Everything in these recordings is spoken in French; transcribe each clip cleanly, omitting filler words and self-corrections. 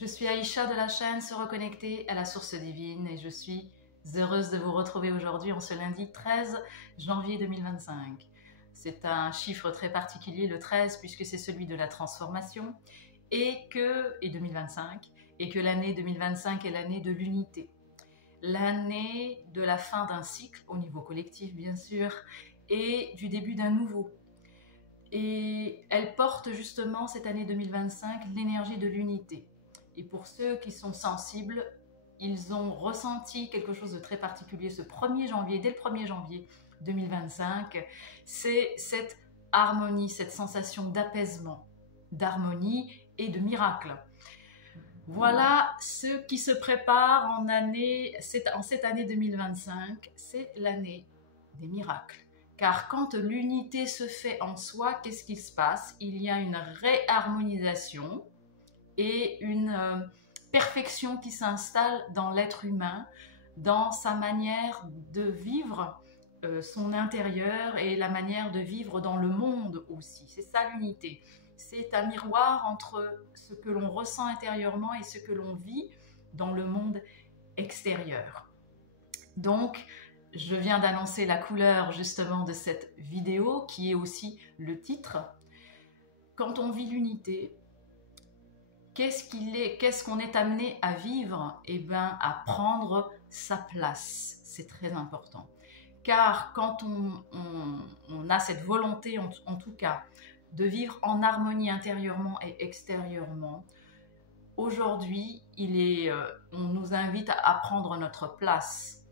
Je suis Aïcha de la chaîne Se Reconnecter à la Source Divine et je suis heureuse de vous retrouver aujourd'hui en ce lundi 13 janvier 2025. C'est un chiffre très particulier, le 13, puisque c'est celui de la transformation et 2025, et que l'année 2025 est l'année de l'unité. L'année de la fin d'un cycle, au niveau collectif bien sûr, et du début d'un nouveau. Et elle porte justement, cette année 2025, l'énergie de l'unité. Et pour ceux qui sont sensibles, ils ont ressenti quelque chose de très particulier ce 1er janvier, dès le 1er janvier 2025, c'est cette harmonie, cette sensation d'apaisement, d'harmonie et de miracle. Voilà ce qui se prépare en cette année 2025, c'est l'année des miracles. Car quand l'unité se fait en soi, qu'est-ce qui se passe? Il y a une réharmonisation et une perfection qui s'installe dans l'être humain, dans sa manière de vivre son intérieur et la manière de vivre dans le monde aussi. C'est ça l'unité. C'est un miroir entre ce que l'on ressent intérieurement et ce que l'on vit dans le monde extérieur. Donc, je viens d'annoncer la couleur justement de cette vidéo qui est aussi le titre. Quand on vit l'unité, qu'est-ce qu'on est amené à vivre? Eh bien, à prendre sa place. C'est très important. Car quand on a cette volonté, en tout cas, de vivre en harmonie intérieurement et extérieurement, aujourd'hui, on nous invite à prendre notre place.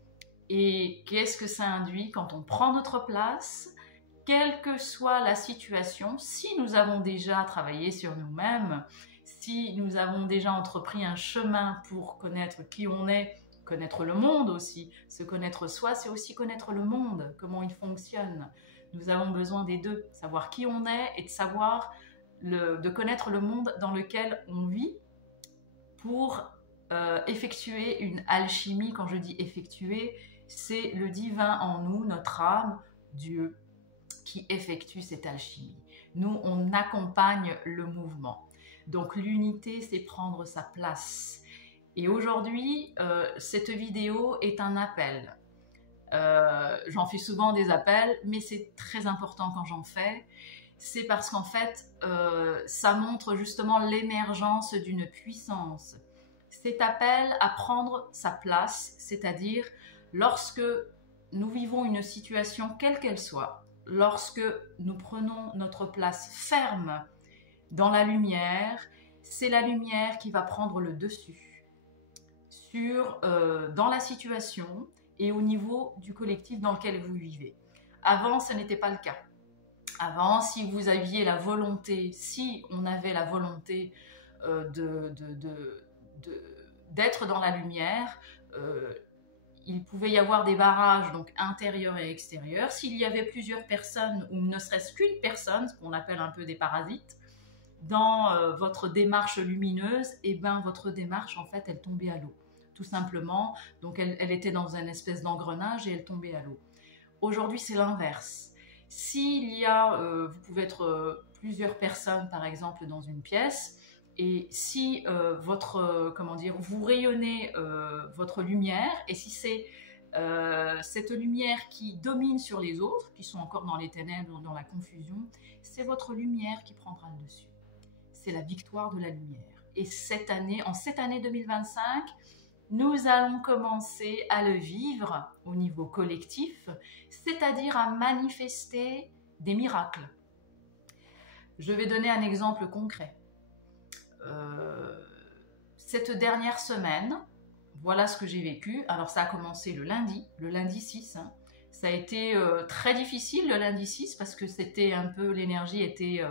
Et qu'est-ce que ça induit quand on prend notre place? Quelle que soit la situation, si nous avons déjà travaillé sur nous-mêmes, si nous avons déjà entrepris un chemin pour connaître qui on est, connaître le monde aussi, se connaître soi, c'est aussi connaître le monde, comment il fonctionne. Nous avons besoin des deux, savoir qui on est et de connaître le monde dans lequel on vit pour effectuer une alchimie. Quand je dis effectuer, c'est le divin en nous, notre âme, Dieu, qui effectue cette alchimie. Nous, on accompagne le mouvement. Donc l'unité, c'est prendre sa place. Et aujourd'hui, cette vidéo est un appel. J'en fais souvent des appels, mais c'est très important quand j'en fais. C'est parce qu'en fait, ça montre justement l'émergence d'une puissance. Cet appel à prendre sa place, c'est-à-dire lorsque nous vivons une situation quelle qu'elle soit, lorsque nous prenons notre place ferme dans la lumière, c'est la lumière qui va prendre le dessus dans la situation et au niveau du collectif dans lequel vous vivez. Avant, ce n'était pas le cas. Avant, si vous aviez la volonté, si on avait la volonté d'être dans la lumière, il pouvait y avoir des barrages, donc intérieurs et extérieurs. S'il y avait plusieurs personnes, ou ne serait-ce qu'une personne, ce qu'on appelle un peu des parasites, dans votre démarche lumineuse, et ben votre démarche, en fait, elle tombait à l'eau, tout simplement. Donc, elle était dans une espèce d'engrenage et elle tombait à l'eau. Aujourd'hui, c'est l'inverse. Vous pouvez être plusieurs personnes, par exemple, dans une pièce, et si vous rayonnez votre lumière, et si c'est cette lumière qui domine sur les autres, qui sont encore dans les ténèbres, dans la confusion, c'est votre lumière qui prendra le dessus. C'est la victoire de la lumière. Et en cette année 2025, nous allons commencer à le vivre au niveau collectif, c'est-à-dire à manifester des miracles. Je vais donner un exemple concret. Cette dernière semaine, voilà ce que j'ai vécu. Alors ça a commencé le lundi 6. Ça a été très difficile le lundi 6 parce que c'était un peu, l'énergie était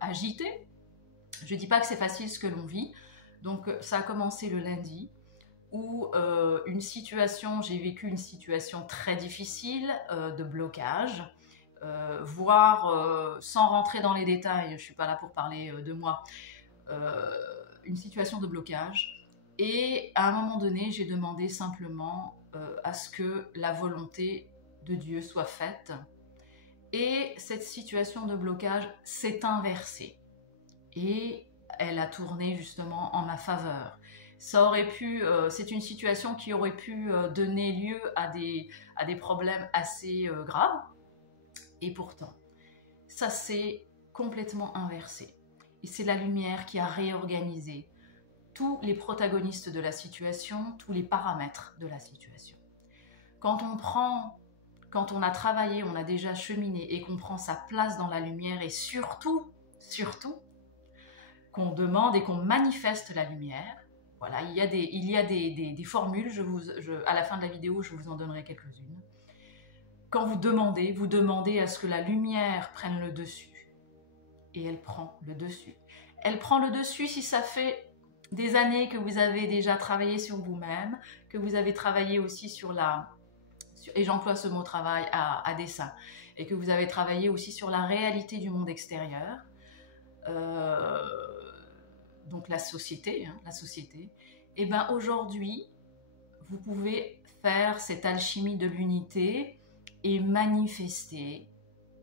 agitée. Je ne dis pas que c'est facile ce que l'on vit. Donc ça a commencé le lundi où j'ai vécu une situation très difficile de blocage, voire sans rentrer dans les détails, je ne suis pas là pour parler de moi, une situation de blocage. Et à un moment donné, j'ai demandé simplement à ce que la volonté de Dieu soit faite. Et cette situation de blocage s'est inversée. Et elle a tourné justement en ma faveur. Ça aurait pu, c'est une situation qui aurait pu donner lieu à des problèmes assez graves. Et pourtant, ça s'est complètement inversé. Et c'est la lumière qui a réorganisé tous les protagonistes de la situation, tous les paramètres de la situation. Quand on a travaillé, on a déjà cheminé et qu'on prend sa place dans la lumière et surtout, qu'on demande et qu'on manifeste la lumière, voilà, il y a des formules, à la fin de la vidéo, je vous en donnerai quelques-unes. Quand vous demandez à ce que la lumière prenne le dessus. Et elle prend le dessus. Elle prend le dessus si ça fait des années que vous avez déjà travaillé sur vous-même, que vous avez travaillé aussi et j'emploie ce mot travail à dessein, et que vous avez travaillé aussi sur la réalité du monde extérieur, donc la société, et bien aujourd'hui, vous pouvez faire cette alchimie de l'unité et manifester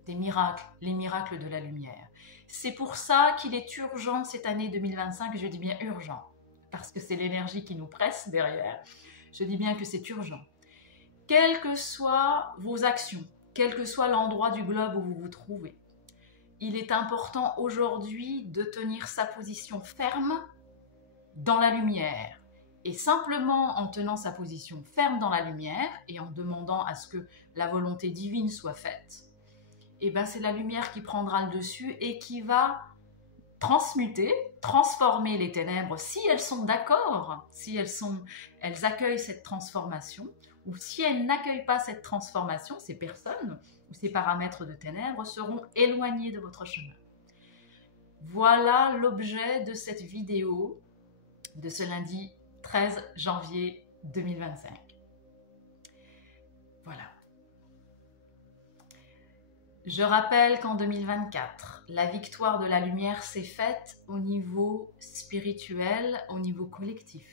des miracles, les miracles de la lumière. C'est pour ça qu'il est urgent cette année 2025, je dis bien urgent, parce que c'est l'énergie qui nous presse derrière, je dis bien que c'est urgent. Quelles que soient vos actions, quel que soit l'endroit du globe où vous vous trouvez, il est important aujourd'hui de tenir sa position ferme dans la lumière. Et simplement en tenant sa position ferme dans la lumière et en demandant à ce que la volonté divine soit faite, et ben c'est la lumière qui prendra le dessus et qui va transmuter, transformer les ténèbres si elles sont d'accord, si elles accueillent cette transformation, ou si elles n'accueillent pas cette transformation, ces personnes ou ces paramètres de ténèbres seront éloignés de votre chemin. Voilà l'objet de cette vidéo de ce lundi 13 janvier 2025. Voilà. Je rappelle qu'en 2024, la victoire de la lumière s'est faite au niveau spirituel, au niveau collectif.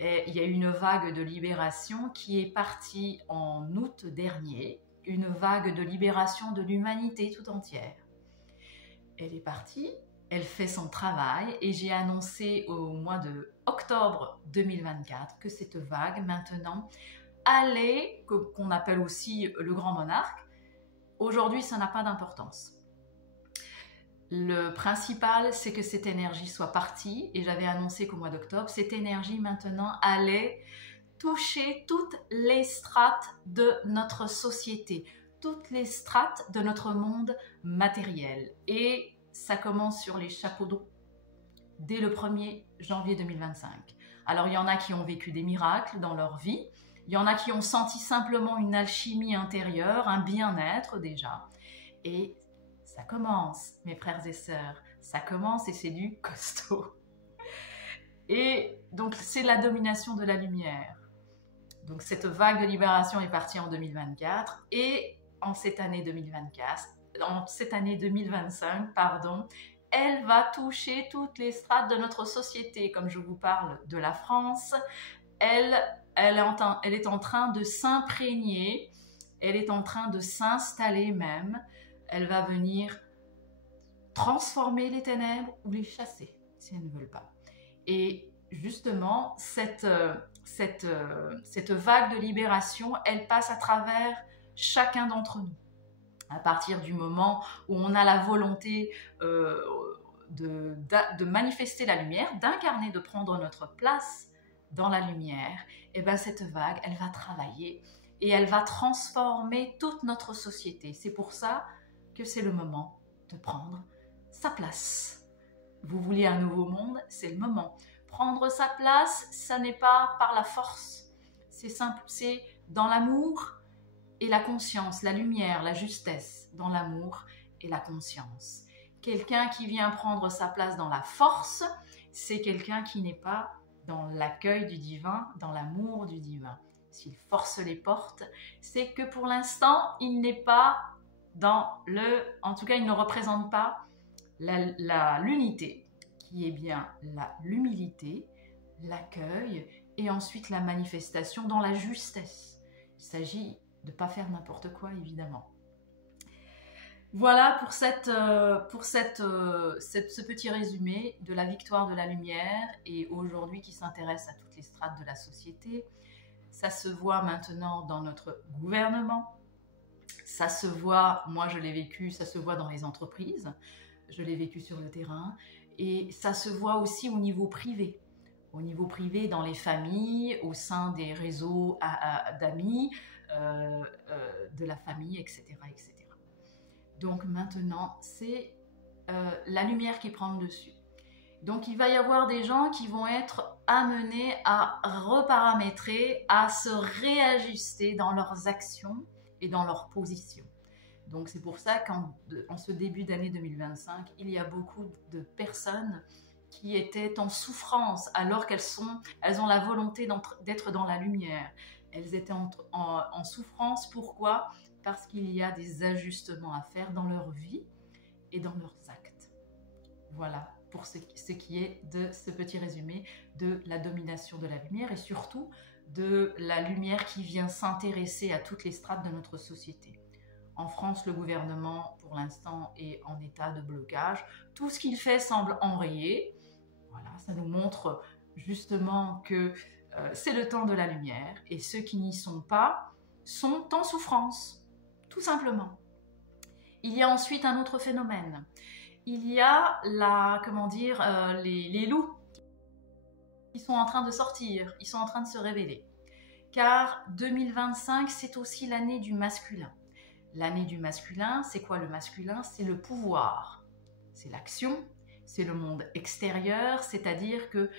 Et il y a eu une vague de libération qui est partie en août dernier, une vague de libération de l'humanité tout entière. Elle est partie, elle fait son travail et j'ai annoncé au mois de octobre 2024 que cette vague maintenant allait, qu'on appelle aussi le grand monarque, aujourd'hui ça n'a pas d'importance. Le principal, c'est que cette énergie soit partie, et j'avais annoncé qu'au mois d'octobre, cette énergie maintenant allait toucher toutes les strates de notre société, toutes les strates de notre monde matériel. Et ça commence sur les chapeaux de roue dès le 1er janvier 2025. Alors il y en a qui ont vécu des miracles dans leur vie, il y en a qui ont senti simplement une alchimie intérieure, un bien-être déjà, et ça commence, mes frères et sœurs, ça commence et c'est du costaud. Et donc c'est la domination de la lumière. Donc cette vague de libération est partie en 2024 et en cette année 2025, elle va toucher toutes les strates de notre société. Comme je vous parle de la France, elle est en train de s'imprégner, elle est en train de s'installer même. Elle va venir transformer les ténèbres ou les chasser, si elles ne veulent pas. Et justement, cette vague de libération, elle passe à travers chacun d'entre nous. À partir du moment où on a la volonté de manifester la lumière, d'incarner, de prendre notre place dans la lumière, et bien cette vague, elle va travailler et elle va transformer toute notre société. C'est pour ça que c'est le moment de prendre sa place. Vous voulez un nouveau monde, c'est le moment. Prendre sa place, ça n'est pas par la force. C'est simple, c'est dans l'amour et la conscience, la lumière, la justesse, dans l'amour et la conscience. Quelqu'un qui vient prendre sa place dans la force, c'est quelqu'un qui n'est pas dans l'accueil du divin, dans l'amour du divin. S'il force les portes, c'est que pour l'instant, il n'est pas en tout cas, il ne représente pas l'unité, qui est bien l'humilité, l'accueil et ensuite la manifestation dans la justesse. Il s'agit de ne pas faire n'importe quoi, évidemment. Voilà pour ce petit résumé de la victoire de la lumière et aujourd'hui qui s'intéresse à toutes les strates de la société. Ça se voit maintenant dans notre gouvernement, ça se voit, moi je l'ai vécu, ça se voit dans les entreprises, je l'ai vécu sur le terrain et ça se voit aussi au niveau privé. Au niveau privé, dans les familles, au sein des réseaux d'amis, de la famille, etc., etc. Donc maintenant, c'est la lumière qui prend le dessus. Donc il va y avoir des gens qui vont être amenés à reparamétrer, à se réajuster dans leurs actions et dans leurs positions. Donc c'est pour ça qu'en ce début d'année 2025, il y a beaucoup de personnes qui étaient en souffrance alors elles ont la volonté d'être dans la lumière. Elles étaient en souffrance, pourquoi ? Parce qu'il y a des ajustements à faire dans leur vie et dans leurs actes. Voilà pour ce qui est de ce petit résumé de la domination de la lumière et surtout de la lumière qui vient s'intéresser à toutes les strates de notre société. En France, le gouvernement, pour l'instant, est en état de blocage. Tout ce qu'il fait semble enrayé. Voilà, ça nous montre justement que c'est le temps de la lumière et ceux qui n'y sont pas sont en souffrance, tout simplement. Il y a ensuite un autre phénomène. Il y a les loups qui sont en train de sortir, ils sont en train de se révéler. Car 2025, c'est aussi l'année du masculin. L'année du masculin, c'est quoi le masculin? C'est le pouvoir, c'est l'action, c'est le monde extérieur, c'est-à-dire que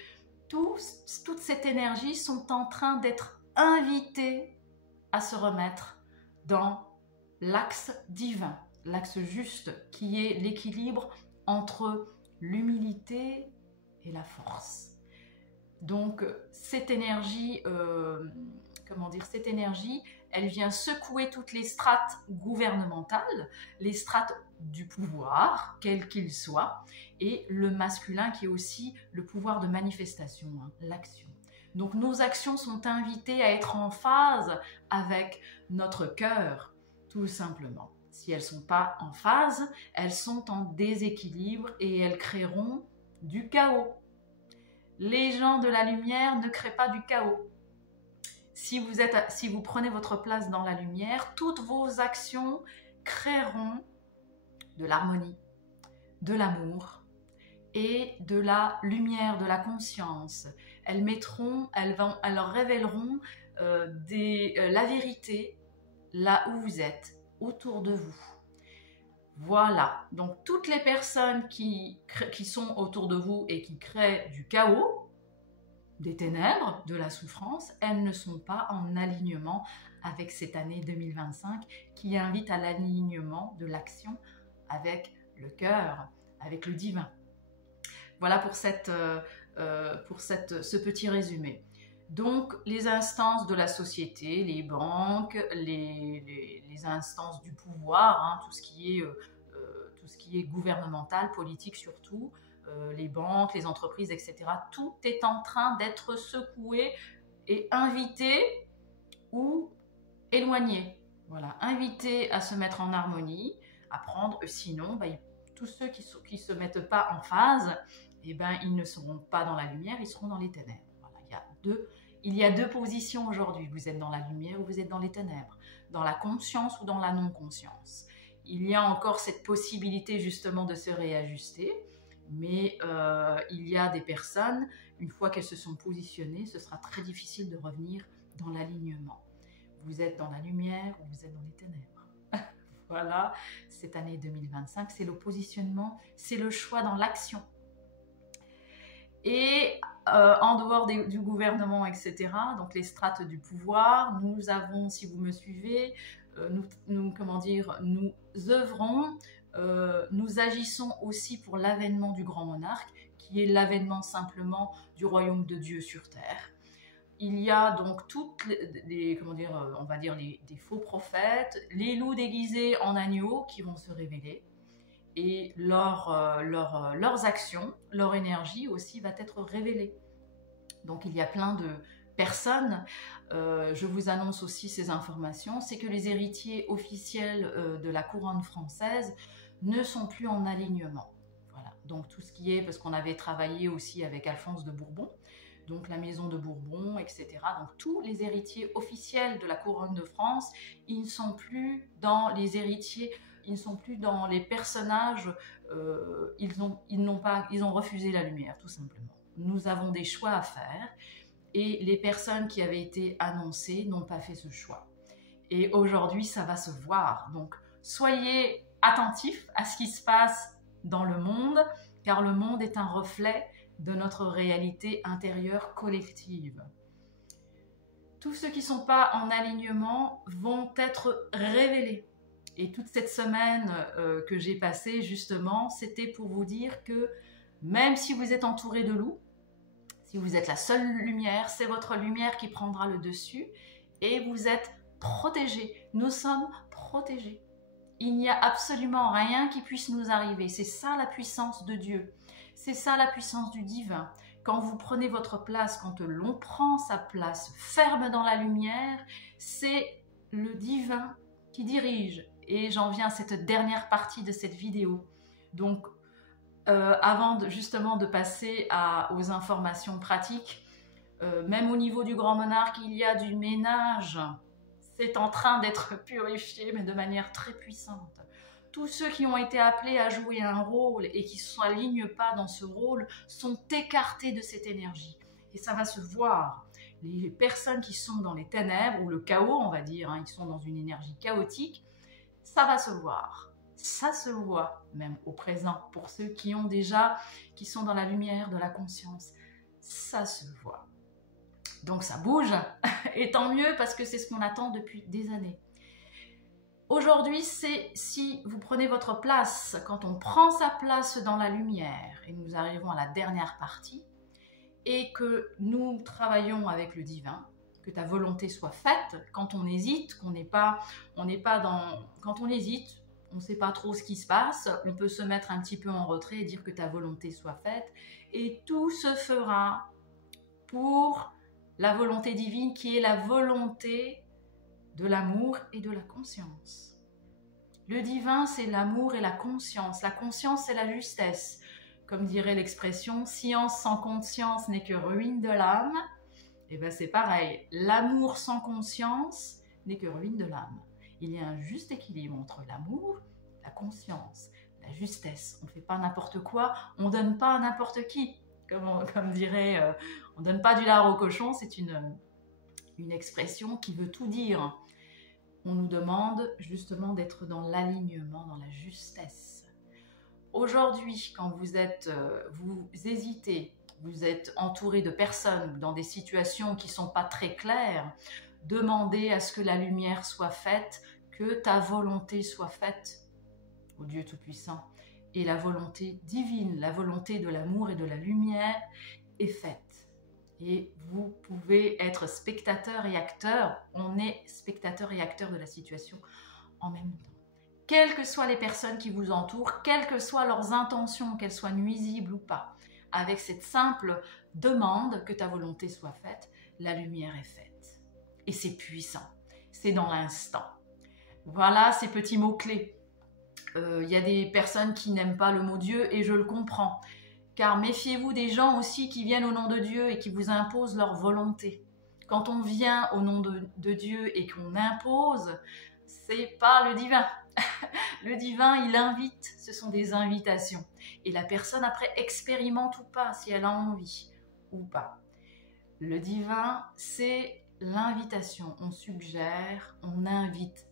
toute cette énergie sont en train d'être invitées à se remettre dans l'axe divin, l'axe juste, qui est l'équilibre entre l'humilité et la force. Donc cette énergie, elle vient secouer toutes les strates gouvernementales, les strates du pouvoir, quel qu'il soit, et le masculin qui est aussi le pouvoir de manifestation, l'action. Donc nos actions sont invitées à être en phase avec notre cœur, tout simplement. Si elles ne sont pas en phase, elles sont en déséquilibre et elles créeront du chaos. Les gens de la lumière ne créent pas du chaos. Si vous prenez votre place dans la lumière, toutes vos actions créeront de l'harmonie, de l'amour et de la lumière, de la conscience. Elles leur révéleront la vérité là où vous êtes, autour de vous. Voilà, donc toutes les personnes qui sont autour de vous et qui créent du chaos, des ténèbres, de la souffrance, elles ne sont pas en alignement avec cette année 2025 qui invite à l'alignement de l'action avec le cœur, avec le divin. Voilà pour ce petit résumé. Donc, les instances de la société, les banques, les instances du pouvoir, tout ce qui est gouvernemental, politique surtout, les banques, les entreprises, etc. Tout est en train d'être secoué et invité ou éloigné. Voilà, invité à se mettre en harmonie, à prendre, sinon, tous ceux qui ne se mettent pas en phase, ils ne seront pas dans la lumière, ils seront dans les ténèbres. Voilà, il y a deux positions aujourd'hui. Vous êtes dans la lumière ou vous êtes dans les ténèbres, dans la conscience ou dans la non-conscience. Il y a encore cette possibilité justement de se réajuster, mais il y a des personnes, une fois qu'elles se sont positionnées, ce sera très difficile de revenir dans l'alignement. Vous êtes dans la lumière ou vous êtes dans les ténèbres. Voilà, cette année 2025, c'est le positionnement, c'est le choix dans l'action. Et en dehors du gouvernement, etc., donc les strates du pouvoir, nous avons, si vous me suivez, nous œuvrons, nous agissons aussi pour l'avènement du grand monarque, qui est l'avènement simplement du royaume de Dieu sur terre. Il y a donc toutes des faux prophètes, les loups déguisés en agneaux qui vont se révéler. Et leurs actions, leur énergie aussi va être révélée. Donc il y a plein de personnes, je vous annonce aussi ces informations, c'est que les héritiers officiels de la couronne française ne sont plus en alignement. Voilà. Donc tout ce qui est, parce qu'on avait travaillé aussi avec Alphonse de Bourbon, donc la maison de Bourbon, etc. Donc tous les héritiers officiels de la couronne de France, ils ne sont plus dans les héritiers, ils ne sont plus dans les personnages, ils ont refusé la lumière, tout simplement. Nous avons des choix à faire et les personnes qui avaient été annoncées n'ont pas fait ce choix. Et aujourd'hui, ça va se voir. Donc soyez attentifs à ce qui se passe dans le monde, car le monde est un reflet de notre réalité intérieure collective. Tous ceux qui ne sont pas en alignement vont être révélés. Et toute cette semaine que j'ai passée, justement, c'était pour vous dire que même si vous êtes entouré de loups, si vous êtes la seule lumière, c'est votre lumière qui prendra le dessus et vous êtes protégés. Nous sommes protégés. Il n'y a absolument rien qui puisse nous arriver. C'est ça la puissance de Dieu. C'est ça la puissance du divin. Quand vous prenez votre place, quand l'on prend sa place ferme dans la lumière, c'est le divin qui dirige. Et j'en viens à cette dernière partie de cette vidéo. Donc, avant justement de passer aux informations pratiques, même au niveau du grand monarque, il y a du ménage. C'est en train d'être purifié, mais de manière très puissante. Tous ceux qui ont été appelés à jouer un rôle et qui ne s'alignent pas dans ce rôle sont écartés de cette énergie. Et ça va se voir. Les personnes qui sont dans les ténèbres, ou le chaos, on va dire, ils sont dans une énergie chaotique, ça va se voir. Ça se voit, même au présent, pour ceux qui sont dans la lumière de la conscience. Ça se voit. Donc ça bouge, et tant mieux, parce que c'est ce qu'on attend depuis des années. Aujourd'hui, c'est si vous prenez votre place, quand on prend sa place dans la lumière, et nous arrivons à la dernière partie, et que nous travaillons avec le divin, que ta volonté soit faite, quand on hésite, quand on hésite, on ne sait pas trop ce qui se passe, on peut se mettre un petit peu en retrait et dire que ta volonté soit faite, et tout se fera pour la volonté divine qui est la volonté de l'amour et de la conscience. Le divin, c'est l'amour et la conscience. La conscience, c'est la justesse. Comme dirait l'expression, science sans conscience n'est que ruine de l'âme. Et bien c'est pareil, l'amour sans conscience n'est que ruine de l'âme. Il y a un juste équilibre entre l'amour, la conscience, la justesse. On ne fait pas n'importe quoi, on ne donne pas à n'importe qui. Comme dirait, on ne donne pas du lard au cochon, c'est une expression qui veut tout dire. On nous demande justement d'être dans l'alignement, dans la justesse. Aujourd'hui, quand vous hésitez, vous êtes entouré de personnes dans des situations qui ne sont pas très claires, demandez à ce que la lumière soit faite, que ta volonté soit faite, au Dieu Tout-Puissant. Et la volonté divine, la volonté de l'amour et de la lumière est faite. Et vous pouvez être spectateur et acteur. On est spectateur et acteur de la situation en même temps. Quelles que soient les personnes qui vous entourent, quelles que soient leurs intentions, qu'elles soient nuisibles ou pas, avec cette simple demande que ta volonté soit faite, la lumière est faite. Et c'est puissant. C'est dans l'instant. Voilà ces petits mots-clés. Y a des personnes qui n'aiment pas le mot Dieu et je le comprends. Car méfiez-vous des gens aussi qui viennent au nom de Dieu et qui vous imposent leur volonté. Quand on vient au nom de Dieu et qu'on impose, c'est pas le divin. Le divin, il invite, ce sont des invitations. Et la personne après expérimente ou pas si elle a envie ou pas. Le divin, c'est l'invitation. On suggère, on invite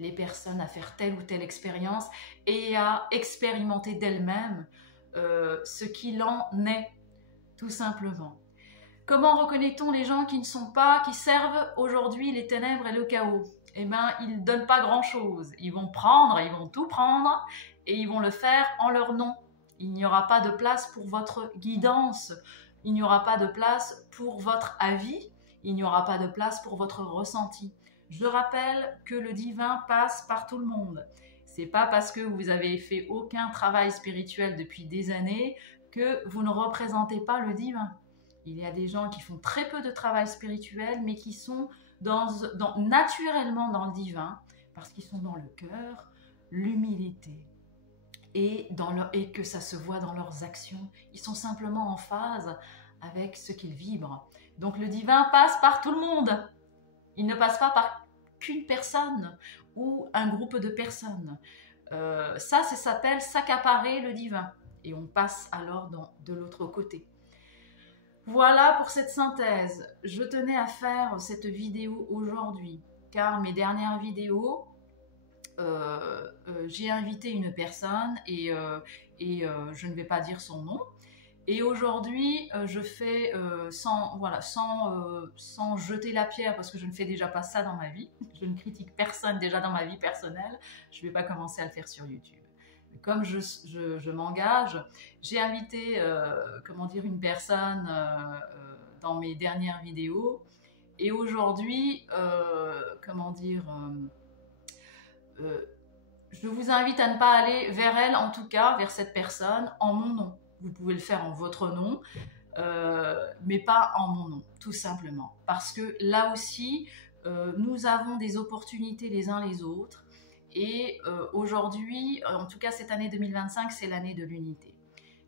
les personnes à faire telle ou telle expérience et à expérimenter d'elles-mêmes ce qu'il en est, tout simplement. Comment reconnaît-on les gens qui servent aujourd'hui les ténèbres et le chaos? Eh bien, ils ne donnent pas grand-chose. Ils vont tout prendre et ils vont le faire en leur nom. Il n'y aura pas de place pour votre guidance. Il n'y aura pas de place pour votre avis. Il n'y aura pas de place pour votre ressenti. Je rappelle que le divin passe par tout le monde. C'est pas parce que vous avez fait aucun travail spirituel depuis des années que vous ne représentez pas le divin. Il y a des gens qui font très peu de travail spirituel, mais qui sont naturellement dans le divin, parce qu'ils sont dans le cœur, l'humilité, et que ça se voit dans leurs actions. Ils sont simplement en phase avec ce qu'ils vibrent. Donc le divin passe par tout le monde. Il ne passe pas par qu'une personne ou un groupe de personnes. Ça s'appelle s'accaparer le divin. Et on passe alors de l'autre côté. Voilà pour cette synthèse. Je tenais à faire cette vidéo aujourd'hui, car mes dernières vidéos, j'ai invité une personne et je ne vais pas dire son nom. Et aujourd'hui, je fais sans jeter la pierre, parce que je ne fais déjà pas ça dans ma vie. Je ne critique personne déjà dans ma vie personnelle. Je ne vais pas commencer à le faire sur YouTube. Comme je m'engage, j'ai invité une personne dans mes dernières vidéos. Et aujourd'hui, je vous invite à ne pas aller vers elle, en tout cas vers cette personne, en mon nom. Vous pouvez le faire en votre nom, mais pas en mon nom, tout simplement. Parce que là aussi, nous avons des opportunités les uns les autres. Et aujourd'hui, en tout cas cette année 2025, c'est l'année de l'unité.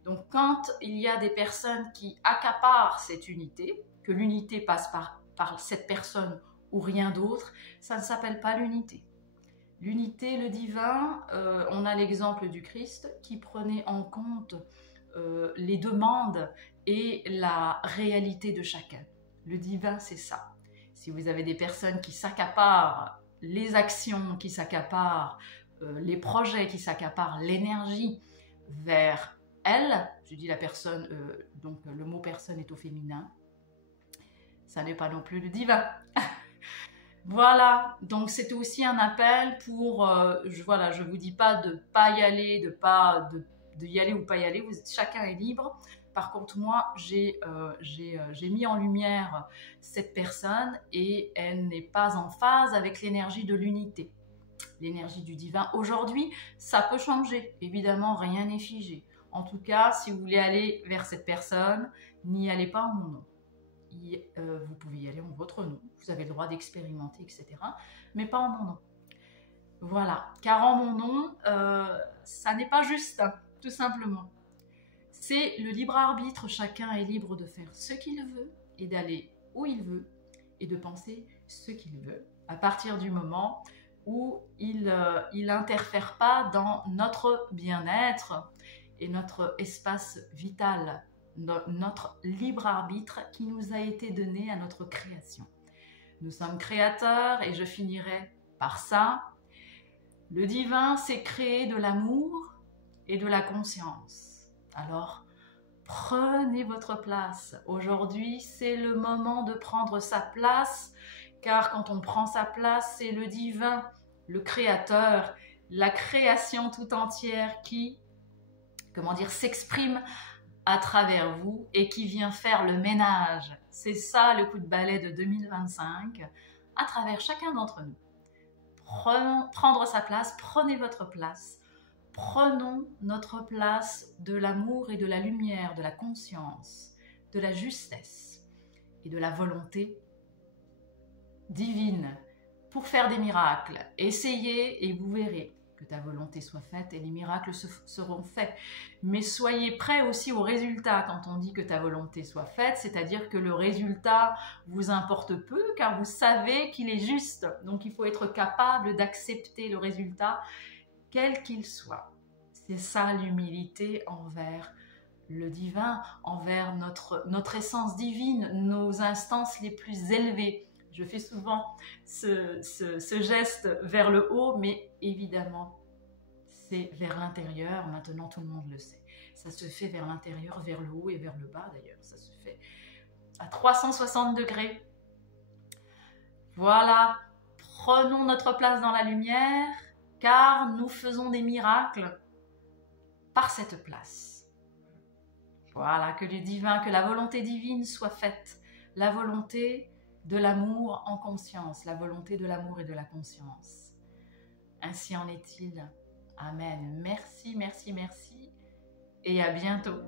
Donc quand il y a des personnes qui accaparent cette unité, que l'unité passe par cette personne ou rien d'autre, ça ne s'appelle pas l'unité. L'unité, le divin, on a l'exemple du Christ qui prenait en compte les demandes et la réalité de chacun. Le divin, c'est ça. Si vous avez des personnes qui s'accaparent les actions, qui s'accaparent les projets, qui s'accaparent l'énergie vers elle, je dis la personne, donc le mot personne est au féminin, ça n'est pas non plus le divin. Voilà, donc c'était aussi un appel pour, je vous dis pas de pas y aller, de y aller ou pas y aller, chacun est libre. Par contre, moi, j'ai mis en lumière cette personne et elle n'est pas en phase avec l'énergie de l'unité, l'énergie du divin. Aujourd'hui, ça peut changer, évidemment, rien n'est figé. En tout cas, si vous voulez aller vers cette personne, n'y allez pas en mon nom. Vous pouvez y aller en votre nom, vous avez le droit d'expérimenter, etc. Mais pas en mon nom. Voilà, car en mon nom, ça n'est pas juste, hein, tout simplement. C'est le libre arbitre, chacun est libre de faire ce qu'il veut et d'aller où il veut et de penser ce qu'il veut, à partir du moment où il n'interfère pas dans notre bien-être et notre espace vital, notre libre arbitre qui nous a été donné à notre création. Nous sommes créateurs et je finirai par ça. Le divin s'est créé de l'amour et de la conscience. Alors, prenez votre place. Aujourd'hui, c'est le moment de prendre sa place, car quand on prend sa place, c'est le divin, le créateur, la création tout entière qui, s'exprime à travers vous et qui vient faire le ménage. C'est ça le coup de balai de 2025, à travers chacun d'entre nous. Prendre sa place, prenez votre place. Prenons notre place de l'amour et de la lumière, de la conscience, de la justesse et de la volonté divine pour faire des miracles. Essayez et vous verrez que ta volonté soit faite et les miracles seront faits. Mais soyez prêts aussi au résultat quand on dit que ta volonté soit faite, c'est-à-dire que le résultat vous importe peu car vous savez qu'il est juste. Donc il faut être capable d'accepter le résultat quel qu'il soit. C'est ça l'humilité envers le divin, envers notre essence divine, nos instances les plus élevées. Je fais souvent ce geste vers le haut, mais évidemment, c'est vers l'intérieur. Maintenant, tout le monde le sait. Ça se fait vers l'intérieur, vers le haut et vers le bas d'ailleurs. Ça se fait à 360 degrés. Voilà, prenons notre place dans la lumière, car nous faisons des miracles par cette place. Voilà, que le divin, que la volonté divine soit faite. La volonté de l'amour en conscience, la volonté de l'amour et de la conscience. Ainsi en est-il. Amen. Merci, merci, merci. Et à bientôt.